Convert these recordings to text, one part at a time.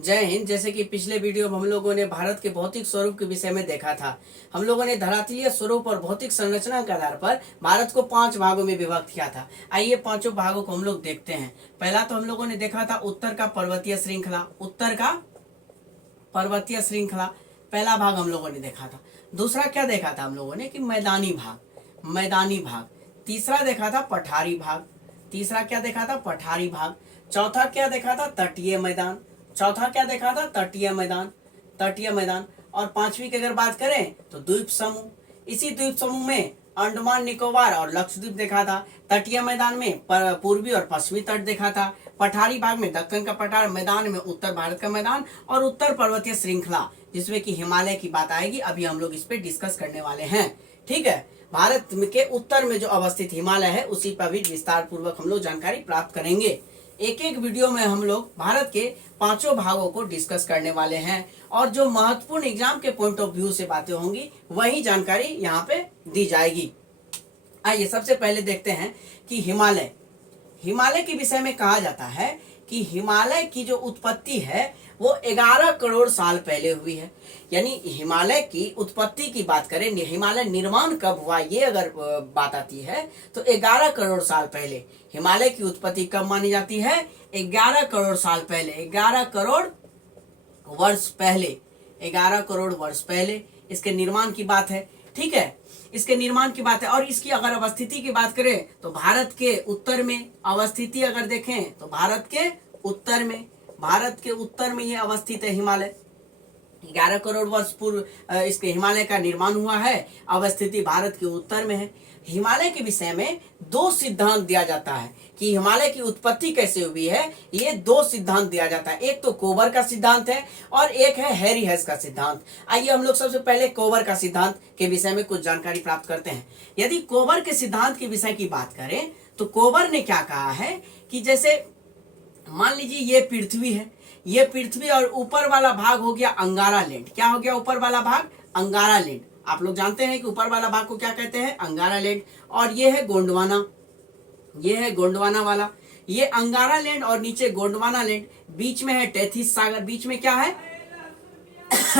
जय हिंद। जैसे कि पिछले वीडियो में हम लोगों ने भारत के भौतिक स्वरूप के विषय में देखा था। हम लोगों ने धरातलीय स्वरूप और भौतिक संरचना के आधार पर भारत को 5 भागों में विभक्त किया था। आइए पांचों भागों को हम लोग देखते हैं। पहला तो हम लोगों ने देखा था उत्तर का पर्वतीय श्रृंखला। उत्तर का पर्वतीय श्रृंखला पहला भाग हम लोगों ने देखा था। दूसरा क्या देखा था हम लोगों ने कि मैदानी भाग, मैदानी भाग। तीसरा देखा था पठारी भाग। तीसरा क्या देखा था? पठारी भाग। चौथा क्या देखा था? तटीय मैदान। चौथा क्या देखा था? तटीय मैदान, तटीय मैदान। और पांचवी की अगर बात करें तो द्वीप समूह। इसी द्वीप समूह में अंडमान निकोबार और लक्षद्वीप देखा था। तटीय मैदान में पूर्वी और पश्चिमी तट देखा था। पठारी भाग में दक्कन का पठार, मैदान में उत्तर भारत का मैदान और उत्तर पर्वतीय श्रृंखला जिसमें कि हिमालय की बात आएगी। अभी हम लोग इस पे डिस्कस करने वाले हैं। ठीक है, भारत के उत्तर में जो अवस्थित हिमालय है उसी पर भी विस्तार पूर्वक हम लोग जानकारी प्राप्त करेंगे। एक एक वीडियो में हम लोग भारत के पांचों भागों को डिस्कस करने वाले हैं और जो महत्वपूर्ण एग्जाम के पॉइंट ऑफ व्यू से बातें होंगी वही जानकारी यहाँ पे दी जाएगी। आइए सबसे पहले देखते हैं कि हिमालय, हिमालय के विषय में कहा जाता है कि हिमालय की जो उत्पत्ति है वो 11 करोड़ साल पहले हुई है। यानी हिमालय की उत्पत्ति की बात करें, हिमालय निर्माण कब हुआ ये अगर बात आती है तो 11 करोड़ साल पहले हिमालय की उत्पत्ति कब मानी जाती है? 11 करोड़ साल पहले, 11 करोड़ वर्ष पहले, 11 करोड़ वर्ष पहले इसके निर्माण की बात है। ठीक है, इसके निर्माण की बात है। और इसकी अगर अवस्थिति की बात करें तो भारत के उत्तर में अवस्थिति अगर देखें तो भारत के उत्तर में, भारत के उत्तर में ये अवस्थित है हिमालय। 11 करोड़ वर्ष पूर्व इसके हिमालय का निर्माण हुआ है। अवस्थिति भारत के उत्तर में है। हिमालय के विषय में दो सिद्धांत दिया जाता है कि हिमालय की उत्पत्ति कैसे हुई है। ये दो सिद्धांत दिया जाता है, एक तो कोबर का सिद्धांत है और एक है हैरी हेस का सिद्धांत। आइए हम लोग सबसे पहले कोबर का सिद्धांत के विषय में कुछ जानकारी प्राप्त करते हैं। यदि कोबर के सिद्धांत के विषय की बात करें तो कोबर ने क्या कहा है कि जैसे मान लीजिए ये पृथ्वी है, ये पृथ्वी और ऊपर वाला भाग हो गया अंगारा लैंड। क्या हो गया ऊपर वाला भाग? अंगारा लैंड। आप लोग जानते हैं कि ऊपर वाला भाग को क्या कहते हैं? अंगारा लैंड। और ये है गोंडवाना, ये है गोंडवाना वाला। ये अंगारा लैंड और नीचे गोंडवाना लैंड, बीच में है टेथिस सागर। बीच में क्या है?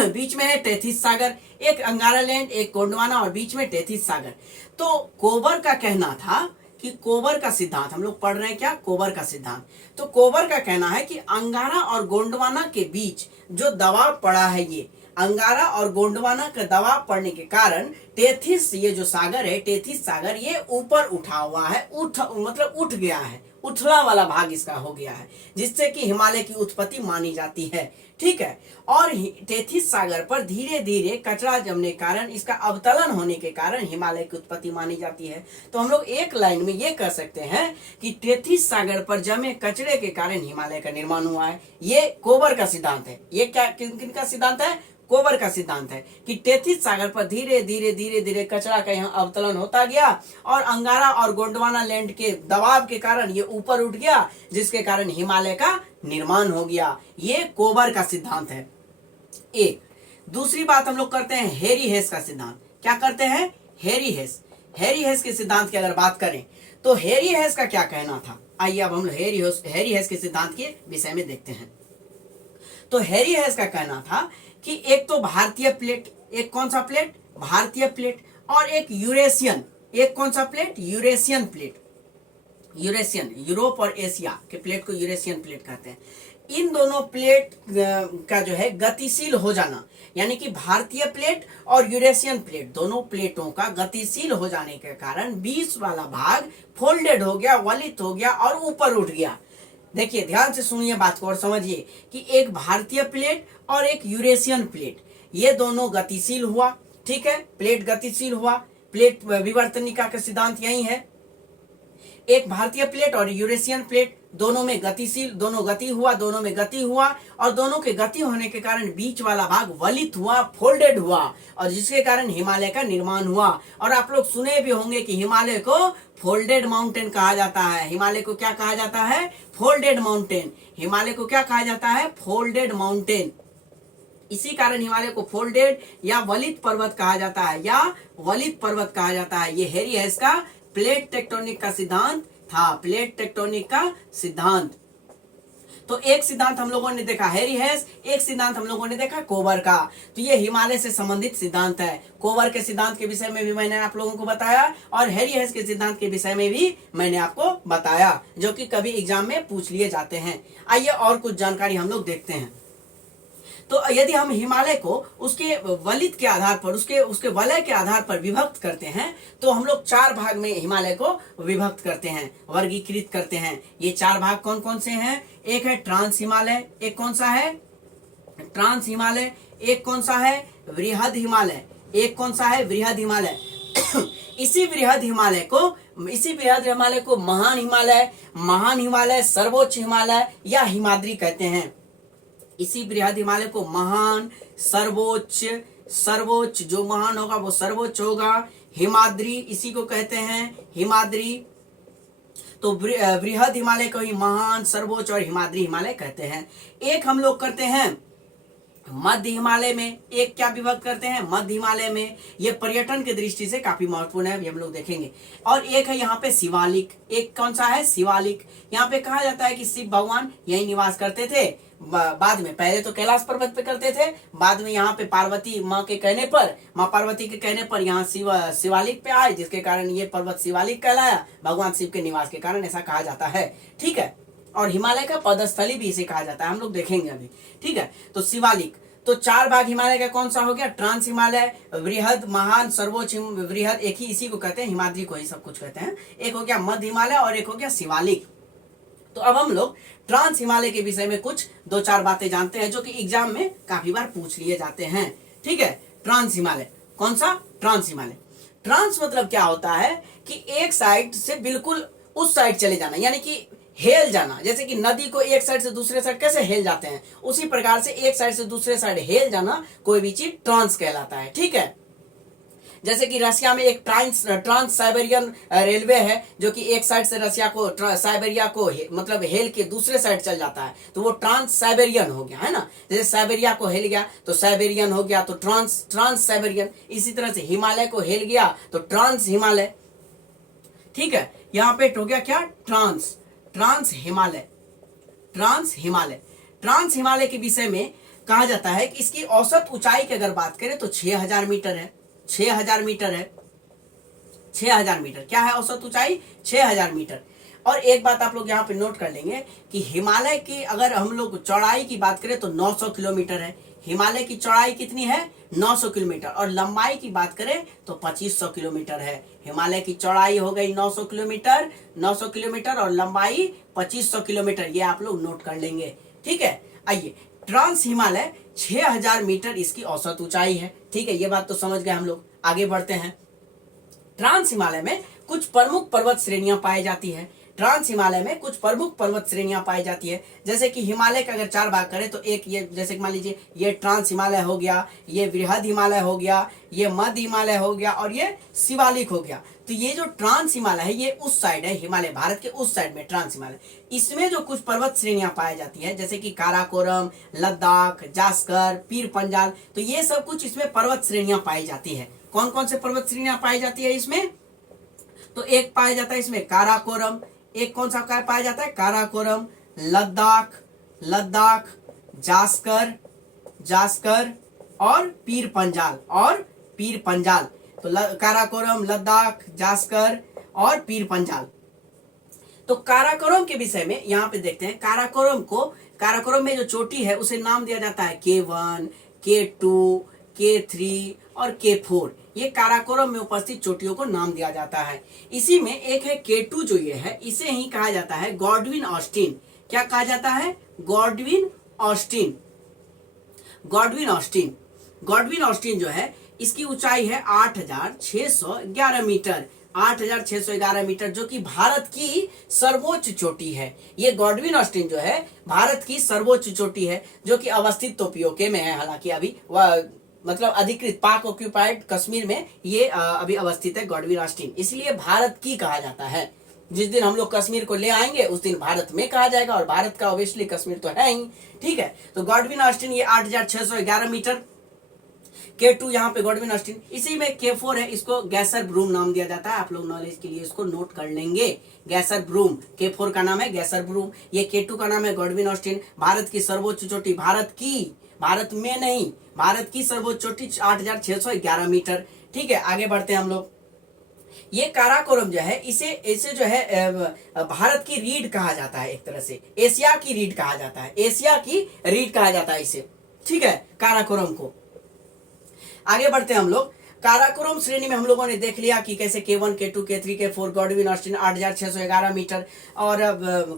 बीच में है टेथिस सागर। एक अंगारा लैंड, एक गोंडवाना और बीच में टेथिस सागर। तो कोबर का कहना था कि कोबर का सिद्धांत हम लोग पढ़ रहे हैं क्या? कोबर का सिद्धांत। तो कोबर का कहना है कि अंगारा और गोंडवाना के बीच जो दबाव पड़ा है, ये अंगारा और गोंडवाना का दबाव पड़ने के कारण टेथिस, ये जो सागर है टेथिस सागर, ये ऊपर उठा हुआ है, मतलब उठ गया है, उथला वाला भाग इसका हो गया है, जिससे कि हिमालय की उत्पत्ति मानी जाती है। ठीक है, और टेथिस सागर पर धीरे धीरे कचरा जमने कारण, इसका अवतलन होने के कारण हिमालय की उत्पत्ति मानी जाती है। तो हम लोग एक लाइन में ये कह सकते हैं कि टेथिस सागर पर जमे कचरे के कारण हिमालय का निर्माण हुआ है। ये कोबर का सिद्धांत है। ये क्या किन का सिद्धांत है? कोबर का सिद्धांत है कि टेथिस सागर पर धीरे धीरे धीरे धीरे कचरा का यहाँ अवतलन होता गया और अंगारा और गोंडवाना लैंड के दबाव के कारण ये ऊपर उठ गया, जिसके कारण हिमालय का निर्माण हो गया। ये कोबर का सिद्धांत है। एक दूसरी बात हम लोग करते हैं हैरी हेस का सिद्धांत। क्या करते हैं? हैरी हेस। हैरी हेस के सिद्धांत की अगर बात करें तो हैरी हेस का क्या कहना था? आइए अब हम हैरी हेस के सिद्धांत के विषय में देखते हैं। तो हैरी हेस का कहना था कि एक तो भारतीय प्लेट, एक कौन सा प्लेट? भारतीय प्लेट, और एक यूरेशियन, एक कौन सा plate? Eurasian plate. Eurasian, Europe और एशिया के प्लेट को यूरेशियन प्लेट कहते हैं। इन दोनों प्लेट का जो है गतिशील हो जाना, यानी कि भारतीय प्लेट और यूरेशियन प्लेट, दोनों प्लेटों का गतिशील हो जाने के कारण बीच वाला भाग फोल्डेड हो गया, वलित हो गया और ऊपर उठ गया। देखिए ध्यान से सुनिए बात को और समझिए कि एक भारतीय प्लेट और एक यूरेशियन प्लेट, ये दोनों गतिशील हुआ। ठीक है, प्लेट गतिशील हुआ, प्लेट विवर्तनिका का सिद्धांत यही है। एक भारतीय प्लेट और यूरेशियन प्लेट दोनों में गतिशील, दोनों गति हुआ, दोनों में गति हुआ और दोनों के गति होने के कारण बीच वाला भाग वलित हुआ, फोल्डेड हुआ और जिसके कारण हिमालय का निर्माण हुआ। और आप लोग सुने भी होंगे कि हिमालय को फोल्डेड माउंटेन कहा जाता है। हिमालय को क्या कहा जाता है? Folded mountain. हिमालय को क्या कहा जाता है? Folded mountain. इसी कारण हिमालय को फोल्डेड या वलित पर्वत कहा जाता है, या वलित पर्वत कहा जाता है। ये हैरी हेस का प्लेट टेक्टोनिक का सिद्धांत था, प्लेट टेक्टोनिक का सिद्धांत। तो एक सिद्धांत हम लोगों ने देखा हैरी हेस, एक सिद्धांत हम लोगों ने देखा कोबर का। तो ये हिमालय से संबंधित सिद्धांत है। कोबर के सिद्धांत के विषय में भी मैंने आप लोगों को बताया और हैरी हेस के सिद्धांत के विषय में भी मैंने आपको बताया, जो कि कभी एग्जाम में पूछ लिए जाते हैं। आइए और कुछ जानकारी हम लोग देखते हैं। तो यदि हम हिमालय को उसके वलित के आधार पर, उसके वलय के आधार पर विभक्त करते हैं, तो हम लोग 4 भाग में हिमालय को विभक्त करते हैं, वर्गीकृत करते हैं। ये 4 भाग कौन कौन से हैं? एक है ट्रांस हिमालय, एक कौन सा है? ट्रांस हिमालय, एक कौन सा है? वृहद हिमालय, एक कौन सा है? वृहद हिमालय। इसी वृहद हिमालय को महान हिमालय, सर्वोच्च हिमालय या हिमाद्री कहते हैं। इसी बृहद हिमालय को महान, सर्वोच्च, जो महान होगा वो सर्वोच्च होगा। हिमाद्री, इसी को कहते हैं हिमाद्री। तो बृहद हिमालय को ही महान, सर्वोच्च और हिमाद्री हिमालय कहते हैं। एक हम लोग करते हैं मध्य हिमालय में। एक क्या विभक्त करते हैं? मध्य हिमालय में। ये पर्यटन की दृष्टि से काफी महत्वपूर्ण है, अभी हम लोग देखेंगे। और एक है यहाँ पे शिवालिक। एक कौन सा है? शिवालिक। यहाँ पे कहा जाता है कि शिव भगवान यही निवास करते थे। बाद में, पहले तो कैलाश पर्वत पे करते थे, बाद में यहाँ पे पार्वती माँ पार्वती के कहने पर यहाँ शिवालिक पे आए, जिसके कारण ये पर्वत शिवालिक कहलाया। भगवान शिव के निवास के कारण ऐसा कहा जाता है। ठीक है। और हिमालय का पदस्थली भी इसे कहा जाता है, हम लोग देखेंगे अभी। ठीक है। तो शिवालिक, तो 4 भाग हिमालय का कौन सा हो गया? ट्रांस हिमालय, वृहद, महान, सर्वोच्च। वृहद एक ही, इसी को कहते हैं, हिमाद्री को ही सब कुछ कहते हैं। एक हो गया मध्य हिमालय और एक हो गया शिवालिक। तो अब हम लोग ट्रांस हिमालय के विषय में कुछ 2-4 बातें जानते हैं, जो कि एग्जाम में काफी बार पूछ लिए जाते हैं। ठीक है। ट्रांस हिमालय कौन सा? ट्रांस हिमालय। ट्रांस मतलब क्या होता है कि एक साइड से बिल्कुल उस साइड चले जाना, यानी कि हेल जाना। जैसे कि नदी को एक साइड से दूसरे साइड कैसे हेल जाते हैं, उसी प्रकार से एक साइड से दूसरे साइड हेल जाना कोई भी चीज ट्रांस कहलाता है। ठीक है। जैसे कि रशिया में एक ट्रांस साइबेरियन रेलवे है, जो कि एक साइड से रशिया को, साइबेरिया को मतलब हेल के दूसरे साइड चल जाता है, तो वो ट्रांस साइबेरियन हो गया, है ना। जैसे साइबेरिया को हेल गया तो साइबेरियन हो गया, तो ट्रांस साइबेरियन। इसी तरह से हिमालय को हेल गया तो ट्रांस हिमालय। ठीक है। यहाँ पे हो गया क्या? ट्रांस हिमालय। ट्रांस हिमालय के विषय में कहा जाता है कि इसकी औसत ऊंचाई की अगर बात करें तो 6000 मीटर है। 6000 मीटर है। 6000 मीटर क्या है औसत ऊंचाई? 6000 मीटर। और एक बात आप लोग यहाँ पे नोट कर लेंगे कि हिमालय की अगर हम लोग चौड़ाई की बात करें तो 900 किलोमीटर है। हिमालय की चौड़ाई कितनी है? 900 किलोमीटर। और लंबाई की बात करें तो 2500 किलोमीटर है। हिमालय की चौड़ाई हो गई 900 किलोमीटर और लंबाई 2500 किलोमीटर। ये आप लोग नोट कर लेंगे। ठीक है। आइए, ट्रांस हिमालय 6000 मीटर इसकी औसत ऊंचाई है। ठीक है, ये बात तो समझ गए हम लोग। आगे बढ़ते हैं। ट्रांस हिमालय में कुछ प्रमुख पर्वत श्रेणियां पाई जाती है। ट्रांस हिमालय में कुछ प्रमुख पर्वत श्रेणियां पाई जाती है। जैसे कि हिमालय का अगर 4 भाग करें तो एक ये, जैसे कि मान लीजिए ये ट्रांस हिमालय हो गया, ये वृहद हिमालय हो गया, ये मध्य हिमालय हो गया और ये शिवालिक हो गया। तो ये जो ट्रांस हिमालय है ये उस साइड है, हिमालय भारत के उस साइड में ट्रांस हिमालय। इसमें जो कुछ पर्वत श्रेणियां पाई जाती है, जैसे कि काराकोरम, लद्दाख, जास्कर, पीर पंजाल, तो ये सब कुछ इसमें पर्वत श्रेणियां पाई जाती है। कौन कौन से पर्वत श्रेणियां पाई जाती है इसमें? तो एक पाया जाता है इसमें काराकोरम। एक कौन सा पाया जाता है? काराकोरम, लद्दाख, जास्कर और पीर पंजाल। तो काराकोरम, लद्दाख, जास्कर और पीर पंजाल। तो काराकोरम के विषय में यहाँ पे देखते हैं। काराकोरम में जो चोटी है उसे नाम दिया जाता है K1, K2, K3 और K4। ये काराकोरम में उपस्थित चोटियों को नाम दिया जाता है। इसी में एक है K2, जो ये है इसे ही कहा जाता है गॉडविन ऑस्टिन। क्या कहा जाता है? गॉडविन ऑस्टिन जो है इसकी ऊंचाई है 8611 मीटर। 8611 मीटर, जो कि भारत की सर्वोच्च चोटी है। ये गॉडविन ऑस्टिन जो है भारत की सर्वोच्च चोटी है, जो कि अवस्थित तो पीओके में है। हालांकि अभी मतलब अधिकृत पाक ऑक्यूपाइड कश्मीर में ये अभी अवस्थित है गॉडविन ऑस्टिन, इसलिए भारत की कहा जाता है। जिस दिन हम लोग कश्मीर को ले आएंगे उस दिन भारत में कहा जाएगा, और भारत का ऑब्वियसली कश्मीर तो है ही। ठीक है। तो गॉडविन ऑस्टिन ये 8611 मीटर। K2 यहाँ पे गॉडविन ऑस्टिन, इसी में K4 है, इसको गैसर ब्रूम नाम दिया जाता है। आप लोग नॉलेज के लिए इसको नोट कर लेंगे, गैसर ब्रूम। K4 का नाम है गैसर ब्रूम, ये K2 का नाम है गॉडविन ऑस्टिन। भारत की सर्वोच्च चोटी, भारत में नहीं, भारत की सर्वोच्च चोटी 8,611 मीटर। ठीक है, आगे बढ़ते हैं हम लोग। ये काराकोरम जो है, इसे जो है भारत की रीढ़ कहा जाता है, एक तरह से एशिया की रीढ़ कहा जाता है, एशिया की रीढ़ कहा जाता है इसे। ठीक है, काराकोरम को। आगे बढ़ते हैं हम लोग। काराकोरम श्रेणी में हम लोगों ने देख लिया कि कैसे K1, K2, K3, K4 Godwin Austen 8,611 metre. और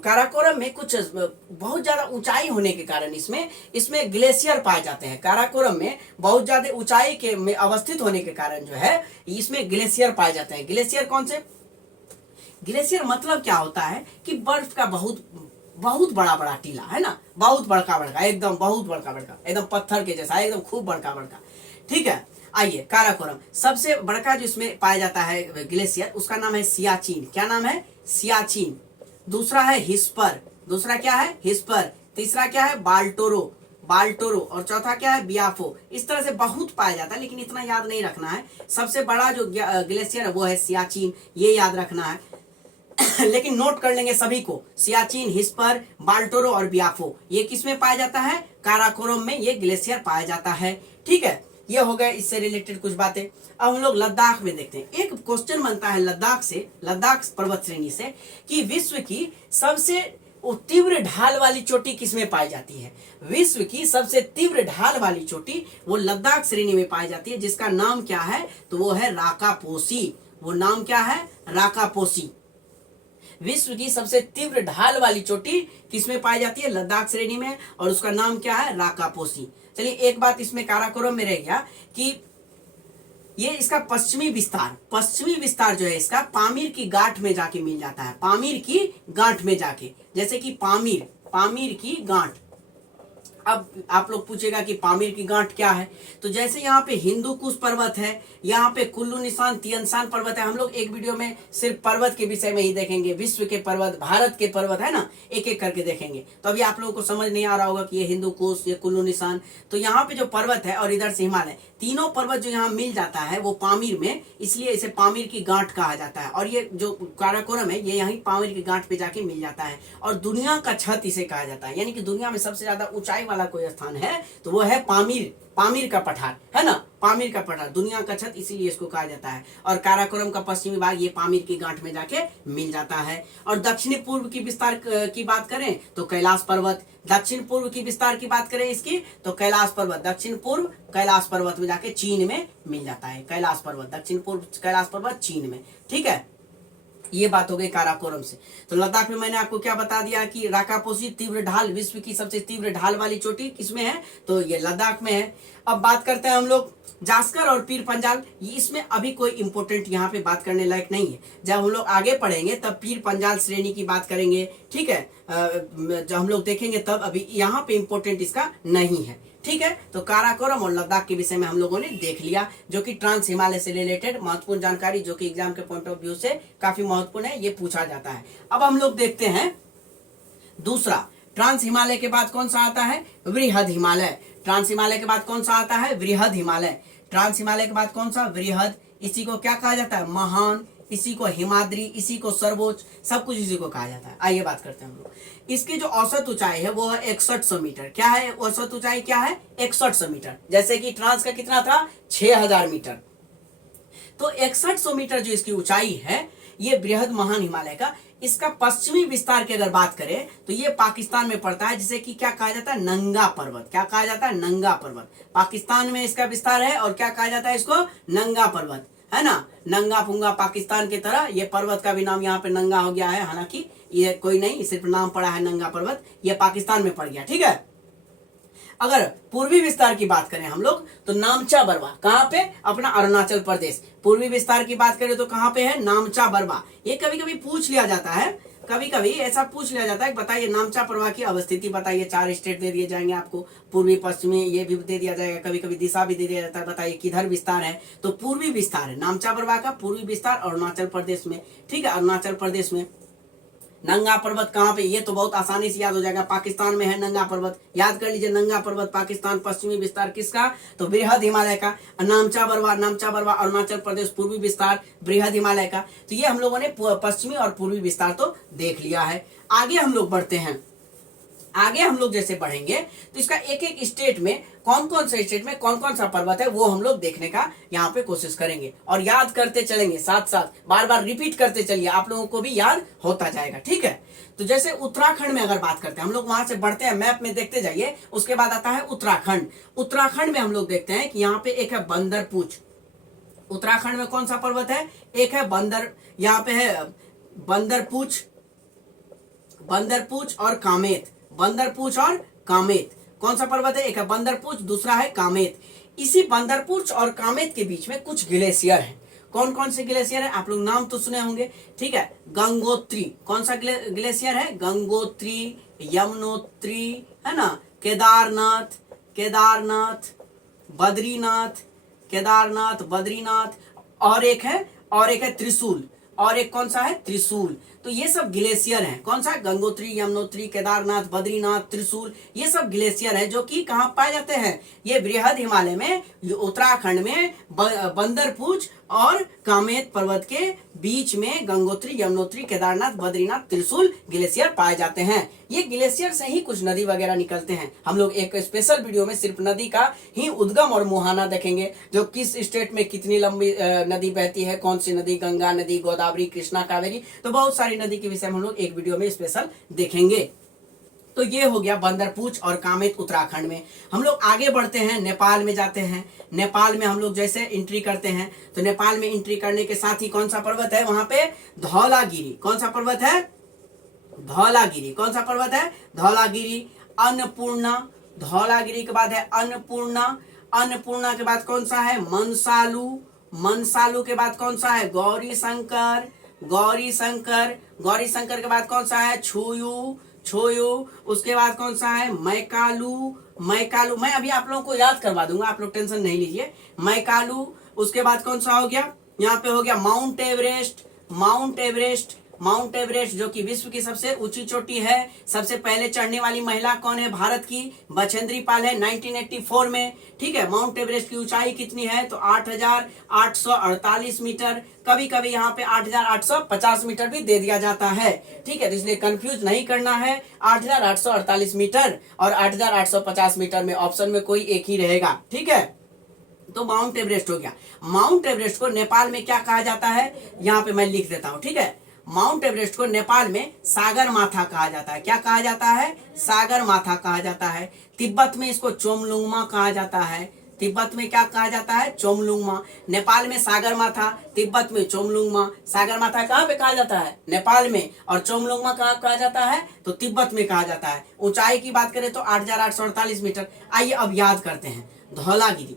काराकोरम में कुछ बहुत ज्यादा ऊंचाई होने के कारण इसमें ग्लेशियर पाए जाते हैं। काराकोरम में बहुत ज्यादा ऊंचाई के में अवस्थित होने के कारण जो है इसमें ग्लेशियर पाए जाते हैं। ग्लेशियर कौन से? ग्लेशियर मतलब क्या होता है कि बर्फ का बहुत बड़ा बड़ा टीला है ना, बहुत बड़का बड़का, एकदम बहुत बड़का बड़का, एकदम पत्थर के जैसा, एकदम खूब बड़का बड़का। ठीक है, आइए काराकोरम सबसे बड़का जो इसमें पाया जाता है ग्लेशियर, उसका नाम है सियाचिन। क्या नाम है? सियाचिन। दूसरा है हिस्पर, दूसरा क्या है? हिस्पर। तीसरा क्या है? बाल्टोरो। और चौथा क्या है? बियाफो। इस तरह से बहुत पाया जाता है, लेकिन इतना याद नहीं रखना है। सबसे बड़ा जो ग्लेशियर है वो है सियाचिन, ये याद रखना है। लेकिन नोट कर लेंगे सभी को, सियाचिन, हिस्पर, बाल्टोरो और बियाफो, ये किस में पाया जाता है? काराकोरम में ये ग्लेशियर पाया जाता है। ठीक है, ये हो गए इससे रिलेटेड कुछ बातें। अब हम लोग लद्दाख में देखते हैं। एक क्वेश्चन बनता है लद्दाख पर्वत श्रेणी से कि विश्व की सबसे तीव्र ढाल वाली चोटी किसमें पाई जाती है? विश्व की सबसे तीव्र ढाल वाली चोटी वो लद्दाख श्रेणी में पाई जाती है, जिसका नाम क्या है? तो वो है राकापोसी। वो नाम क्या है? राकापोसी। विश्व की सबसे तीव्र ढाल वाली चोटी किसमें पाई जाती है? लद्दाख श्रेणी में, और उसका नाम क्या है? राकापोसी। चलिए, एक बात इसमें काराकोरम में रह गया कि ये इसका पश्चिमी विस्तार जो है इसका पामीर की गांठ में जाके मिल जाता है, पामीर की गांठ में जाके। जैसे कि पामीर की गांठ। अब आप लोग पूछेगा कि पामीर की गांठ क्या है? तो जैसे यहाँ पे हिंदू कुश पर्वत है, यहाँ पे कुल्लू निशान, तियनसान पर्वत है। हम लोग एक वीडियो में सिर्फ पर्वत के विषय में ही देखेंगे, विश्व के पर्वत, भारत के पर्वत है ना, एक एक करके देखेंगे। तो अभी आप लोगों को समझ नहीं आ रहा होगा कि ये हिंदू कुश, ये कुल्लू निशान। तो यहाँ पे जो पर्वत है और इधर से हिमालय, तीनों पर्वत जो यहाँ मिल जाता है वो पामीर में, इसलिए इसे पामीर की गांठ कहा जाता है। और ये जो काराकोरम है ये यहीं पामीर की गांठ पे जाके मिल जाता है। और दुनिया का छत इसे कहा जाता है, यानी कि दुनिया में सबसे ज्यादा ऊंचाई वाला कोई स्थान है तो वो है पामीर का पठार, है ना, पामीर का पठार, दुनिया का छत, इसीलिए इसको कहा जाता है। और काराकोरम का पश्चिमी भाग ये पामीर की गांठ में जाके मिल जाता है। और दक्षिणी पूर्व की विस्तार की बात करें तो कैलाश पर्वत, दक्षिण पूर्व की विस्तार की बात करें इसकी तो कैलाश पर्वत, दक्षिण पूर्व कैलाश पर्वत में जाके चीन में मिल जाता है। कैलाश पर्वत, दक्षिण पूर्व कैलाश पर्वत चीन में। ठीक है, ये बात हो गई काराकोरम से। तो लद्दाख में मैंने आपको क्या बता दिया कि राकापोसी तीव्र ढाल, विश्व की सबसे तीव्र ढाल वाली चोटी किसमें है? तो ये लद्दाख में है। अब बात करते हैं हम लोग जास्कर और पीर पंजाल। इसमें अभी कोई इंपोर्टेंट यहाँ पे बात करने लायक नहीं है। जब हम लोग आगे पढ़ेंगे तब पीर पंजाल श्रेणी की बात करेंगे। ठीक है, जब हम लोग देखेंगे तब, अभी यहाँ पे इंपोर्टेंट इसका नहीं है। ठीक है, तो काराकोरम और लद्दाख के विषय में हम लोगों ने देख लिया, जो कि ट्रांस हिमालय से रिलेटेड महत्वपूर्ण जानकारी, जो कि एग्जाम के पॉइंट ऑफ व्यू से काफी महत्वपूर्ण है, ये पूछा जाता है। अब हम लोग देखते हैं दूसरा, ट्रांस हिमालय के बाद कौन सा आता है? वृहद हिमालय। ट्रांस हिमालय के बाद कौन सा आता है? वृहद हिमालय। ट्रांस हिमालय के बाद कौन सा? वृहद। इसी को क्या कहा जाता है? महान। इसी को हिमाद्री, इसी को सर्वोच्च, सब कुछ इसी को कहा जाता है। आइए बात करते हैं हम लोग। इसकी जो औसत ऊंचाई है वो है 6100 मीटर। क्या है औसत ऊंचाई? क्या है? 6100 मीटर। जैसे कि ट्रांस का कितना था? 6000 मीटर। तो 6100 मीटर जो इसकी ऊंचाई है, ये बृहद महान हिमालय का, इसका पश्चिमी विस्तार की अगर बात करें तो ये पाकिस्तान में पड़ता है, जिसे कि क्या कहा जाता है? नंगा पर्वत। क्या कहा जाता है? नंगा पर्वत। पाकिस्तान में इसका विस्तार है, और क्या कहा जाता है इसको? नंगा पर्वत, है ना। नंगा पुंगा पाकिस्तान की तरह ये पर्वत का भी नाम यहाँ पे नंगा हो गया है, हालांकि ये कोई नहीं, सिर्फ नाम पड़ा है नंगा पर्वत, ये पाकिस्तान में पड़ गया। ठीक है, अगर पूर्वी विस्तार की बात करें हम लोग तो नामचा बरवा, कहाँ पे? अपना अरुणाचल प्रदेश। पूर्वी विस्तार की बात करें तो कहाँ पे है? नामचा बरवा। ये कभी कभी पूछ लिया जाता है, कभी कभी ऐसा पूछ लिया जाता है, बताइए नामचा बरवा की अवस्थिति बताइए। 4 स्टेट दे दिए जाएंगे आपको, पूर्वी पश्चिमी ये भी दे दिया जाएगा, कभी कभी दिशा भी दे दिया जाता है, बताइए किधर विस्तार है? तो पूर्वी विस्तार है नामचा बरवा का, पूर्वी विस्तार अरुणाचल प्रदेश में। ठीक है, अरुणाचल प्रदेश में। नंगा पर्वत कहाँ पे, ये तो बहुत आसानी से याद हो जाएगा, पाकिस्तान में है नंगा पर्वत, याद कर लीजिए नंगा पर्वत पाकिस्तान, पश्चिमी विस्तार किसका, तो बृहद हिमालय का। नामचा बरवा अरुणाचल प्रदेश पूर्वी विस्तार बृहद हिमालय का। तो ये हम लोगों ने पश्चिमी और पूर्वी विस्तार तो देख लिया है। आगे हम लोग बढ़ते हैं, आगे हम लोग जैसे बढ़ेंगे तो इसका एक एक स्टेट में कौन कौन सा स्टेट में कौन कौन सा पर्वत है वो हम लोग देखने का यहाँ पे कोशिश करेंगे और याद करते चलेंगे, साथ साथ बार बार रिपीट करते चलिए, आप लोगों को भी याद होता जाएगा, ठीक है। तो जैसे उत्तराखंड में अगर बात करते हैं हम लोग, वहां से बढ़ते हैं, मैप में देखते जाइए, उसके बाद आता है उत्तराखंड। उत्तराखंड में हम लोग देखते हैं कि यहाँ पे एक है बंदरपूछ। उत्तराखंड में कौन सा पर्वत है, एक है यहाँ पे है बंदरपूछ, बंदरपूछ और कामेत, बंदरपूछ और कामेत। कौन सा पर्वत है, एक है बंदरपूछ, दूसरा है कामेत। इसी बंदरपूछ और कामेत के बीच में कुछ ग्लेशियर हैं। कौन कौन से ग्लेशियर है, आप लोग नाम तो सुने होंगे, ठीक है। गंगोत्री, कौन सा ग्लेशियर है, गंगोत्री, यमुनोत्री, है ना, केदारनाथ, केदारनाथ, बद्रीनाथ, केदारनाथ, बद्रीनाथ, और एक है त्रिशूल, और एक कौन सा है, त्रिशूल। तो ये सब ग्लेशियर हैं, कौन सा, गंगोत्री, यमुनोत्री, केदारनाथ, बद्रीनाथ, त्रिशूल, ये सब ग्लेशियर हैं जो कि कहाँ पाए जाते हैं, ये बृहद हिमालय में, उत्तराखंड में बंदरपूछ और कामेत पर्वत के बीच में गंगोत्री, यमुनोत्री, केदारनाथ, बद्रीनाथ, त्रिशूल ग्लेशियर पाए जाते हैं। ये ग्लेशियर से ही कुछ नदी वगैरह निकलते हैं। हम लोग एक स्पेशल वीडियो में सिर्फ नदी का ही उद्गम और मुहाना देखेंगे, जो किस स्टेट में कितनी लंबी नदी बहती है, कौन सी नदी, गंगा नदी, गोदावरी, कृष्णा, कावेरी, तो बहुत सारी नदी के विषय में हम लोग एक वीडियो में स्पेशल देखेंगे। तो ये हो गया बंदरपूछ और कामेत उत्तराखंड में। हम लोग आगे बढ़ते हैं, नेपाल में जाते हैं। नेपाल में हम लोग जैसे एंट्री करते हैं तो नेपाल में एंट्री करने के साथ ही कौन सा पर्वत है वहां पे, धौलागिरी। कौन सा पर्वत है, धौलागिरी। कौन सा पर्वत है, धौलागिरी। अन्नपूर्णा, धौलागिरी के बाद है अन्नपूर्णा, अन्नपूर्णा के बाद कौन सा है, मनसालू, मनसालू के बाद कौन सा है, गौरी शंकर, गौरी शंकर, गौरी शंकर के बाद कौन सा है, छुयू, छोयो, उसके बाद कौन सा है, मैकालू, मैकालू, मैं अभी आप लोगों को याद करवा दूंगा, आप लोग टेंशन नहीं लीजिए, मैकालू। उसके बाद कौन सा हो गया, यहाँ पे हो गया mount Everest, mount Everest, mount Everest जो कि विश्व की सबसे ऊंची चोटी है। सबसे पहले चढ़ने वाली महिला कौन है, भारत की बछेंद्री पाल है 1984 में, ठीक है। माउंट एवरेस्ट की ऊंचाई कितनी है, तो 8,848 मीटर, कभी कभी यहाँ पे 8,850 मीटर भी दे दिया जाता है, ठीक है। तो इसलिए कंफ्यूज नहीं करना है, 8,848 मीटर और 8,850 मीटर में ऑप्शन में कोई एक ही रहेगा, ठीक है। तो माउंट एवरेस्ट हो गया। माउंट एवरेस्ट को नेपाल में क्या कहा जाता है, यहाँ पे मैं लिख देता हूँ, ठीक है। माउंट एवरेस्ट को नेपाल में सागर माथा कहा जाता है। क्या कहा जाता है, सागर माथा कहा जाता है। तिब्बत में इसको चोमलुंगमा कहा जाता है। तिब्बत में क्या कहा जाता है, चोमलुंगमा। नेपाल में सागर माथा, तिब्बत में चोमलुंगमा। सागर माथा कहाँ पे कहा जाता है, नेपाल में, और चोमलुंगमा कहाँ कहा जाता है, तो तिब्बत में कहा जाता है। ऊंचाई की बात करें तो 8,848 मीटर। आइए अब याद करते हैं, धौलागिरी,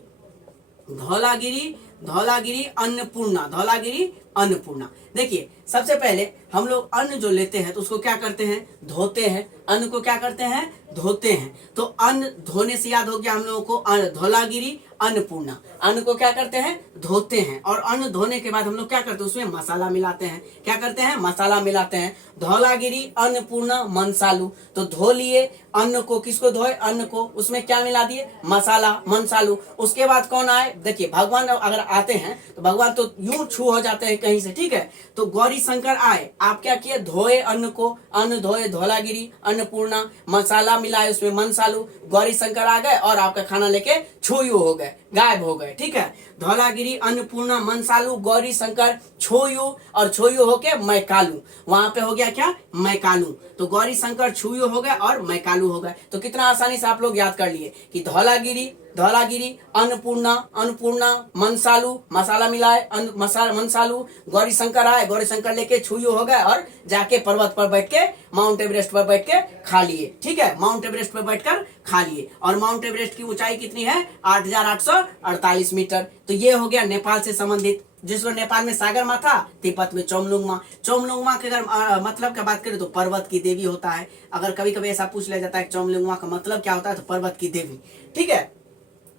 धौलागिरी, धौलागिरी, अन्नपूर्णा, धौलागिरी, अन्नपूर्णा। देखिए सबसे पहले हम लोग अन्न जो लेते हैं तो उसको क्या करते हैं, धोते हैं। अन्न को क्या करते हैं, धोते हैं। तो अन्न धोने से याद हो गया हम लोगों को धौलागिरी, अन्नपूर्णा। अन्न को क्या करते हैं, धोते हैं, और अन्न धोने के बाद हम लोग क्या करते हैं, उसमें मसाला मिलाते हैं। क्या करते हैं, मसाला मिलाते हैं। धौलागिरी, अन्नपूर्णा, मनसालू। तो धो लिए अन्न को, किसको धोए, अन्न को, उसमें क्या मिला दिए, मसाला, मनसालू। उसके बाद कौन आए, देखिए भगवान अगर आते हैं तो भगवान तो यूं छू हो जाते हैं कहीं से, ठीक है। तो गौरी शंकर आए, आप क्या किए, धोए अन्न को, अन्न धोए, धौलागिरी, अन्नपूर्णा, मसाला मिलाए उसमें मनसालू, गौरी शंकर आ गए और आपका खाना लेके छोयू हो गए, गायब हो गए, ठीक है। धौलागिरी, अन्नपूर्णा, मनसालू, गौरी शंकर, छोयू, और छोयू होके मैकालू। वहां पे हो गया क्या, मैकालू। तो गौरी शंकर, छोयू हो गए और मैकालू हो गए। तो कितना आसानी से आप लोग याद कर लिए कि धौलागिरी, धौलागिरी, अन्नपूर्णा, अन्नपूर्णा, मनसालू, मसाला मिलाए, मनसालू, गौरी शंकर आए, गौरी शंकर लेके छुयू हो गए और जाके पर्वत पर बैठ के, माउंट एवरेस्ट पर बैठ के खा लिए, ठीक है। माउंट एवरेस्ट पर बैठकर खा लिए। और माउंट एवरेस्ट की ऊंचाई कितनी है, 8,848 मीटर। तो ये हो गया नेपाल से संबंधित। जिसको नेपाल में सागर माथा, तिब्बत में चोमलुंगमा। चोमलुंगमा के अगर मतलब की बात करें तो पर्वत की देवी होता है। अगर कभी कभी ऐसा पूछ लिया जाता है चोमलुंगमा का मतलब क्या होता है, तो पर्वत की देवी, ठीक है।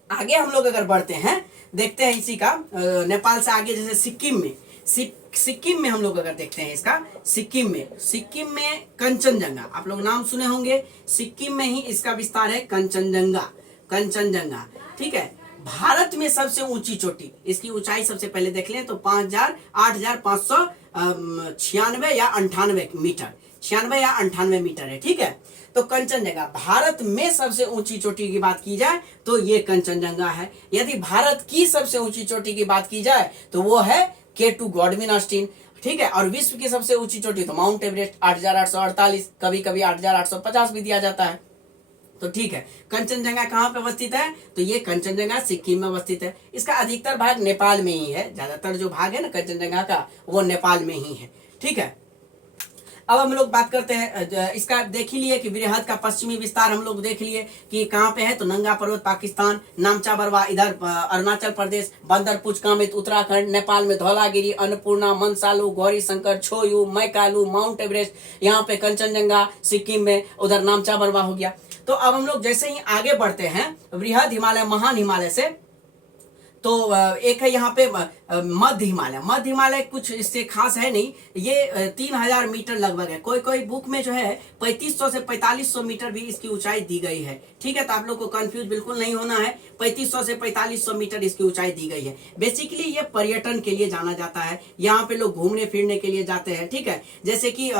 आगे हम लोग अगर बढ़ते हैं, देखते हैं इसी का, नेपाल से आगे जैसे सिक्किम में, सिक्किम में हम लोग अगर देखते हैं इसका, सिक्किम में कंचनजंगा, आप लोग नाम सुने होंगे, सिक्किम में ही इसका विस्तार है कंचनजंगा। ठीक है, भारत में सबसे ऊंची चोटी, इसकी ऊंचाई सबसे पहले देख लें तो 8,596 या 98 मीटर, 96 या 98 मीटर है। ठीक है, तो कंचनजंगा भारत में सबसे ऊंची चोटी की बात की जाए तो ये कंचनजंगा है। यदि भारत की सबसे ऊंची चोटी की बात की जाए तो वो है K2 गॉडविन ऑस्टिन। ठीक है, और विश्व की सबसे ऊंची चोटी तो माउंट एवरेस्ट 8,848, कभी कभी 8,850 भी दिया जाता है। तो ठीक है, कंचनजंगा कहाँ पे अवस्थित है, तो ये कंचनजंगा सिक्किम में अवस्थित है। इसका अधिकतर भाग नेपाल में ही है, ज्यादातर जो भाग है ना कंचनजंगा का वो नेपाल में ही है। ठीक है, अब हम लोग बात करते हैं, इसका देख ही लिए कि वृहद का पश्चिमी विस्तार हम लोग देख लिए कि कहाँ पे है, तो नंगा पर्वत पाकिस्तान, नामचा बरवा इधर अरुणाचल प्रदेश, बंदरपुच कामित उत्तराखंड, नेपाल में धौलागिरी, अन्नपूर्णा, मनसालू, गौरी शंकर, छोयू, मैकालू, माउंट एवरेस्ट, यहाँ पे कंचनजंगा सिक्किम में, उधर नामचा बरवा हो गया। तो अब हम लोग जैसे ही आगे बढ़ते हैं वृहद हिमालय महान हिमालय से, तो एक है यहाँ पे मध्य हिमालय कुछ इससे खास है नहीं, ये 3,000 मीटर लगभग है। कोई कोई बुक में जो है 3500 से 4500 मीटर भी इसकी ऊंचाई दी गई है। ठीक है, तो आप लोग को कंफ्यूज बिल्कुल नहीं होना है, 3500 से 4500 मीटर इसकी ऊंचाई दी गई है। बेसिकली ये पर्यटन के लिए जाना जाता है, यहाँ पे लोग घूमने फिरने के लिए जाते हैं। ठीक है, जैसे कि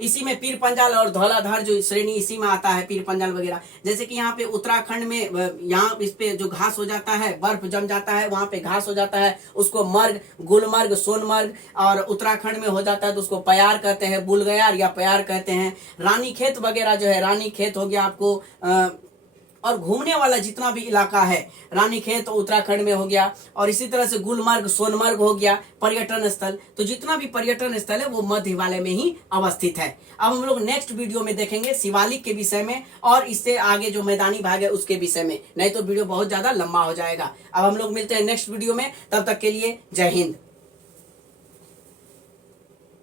इसी में पीर पंजाल और धौलाधार जो श्रेणी इसी में आता है, पीर पंजाल वगैरह। जैसे कि यहाँ पे उत्तराखंड में यहाँ इस पे जो घास हो जाता है, बर्फ जम जाता है, वहां पे घास हो जाता है, उसको मर्ग, गुलमर्ग, सोनमर्ग, और उत्तराखंड में हो जाता है तो उसको प्यार कहते हैं, बुलगयार या प्यार कहते हैं। रानीखेत वगैरह जो है, रानीखेत हो गया आपको, और घूमने वाला जितना भी इलाका है, रानीखेत तो उत्तराखंड में हो गया, और इसी तरह से गुलमर्ग, सोनमर्ग हो गया पर्यटन स्थल। तो जितना भी पर्यटन स्थल है वो मध्य हिमालय में ही अवस्थित है। अब हम लोग नेक्स्ट वीडियो में देखेंगे शिवालिक के विषय में, और इससे आगे जो मैदानी भाग है उसके विषय में, नहीं तो वीडियो बहुत ज्यादा लंबा हो जाएगा। अब हम लोग मिलते हैं नेक्स्ट वीडियो में, तब तक के लिए जय हिंद।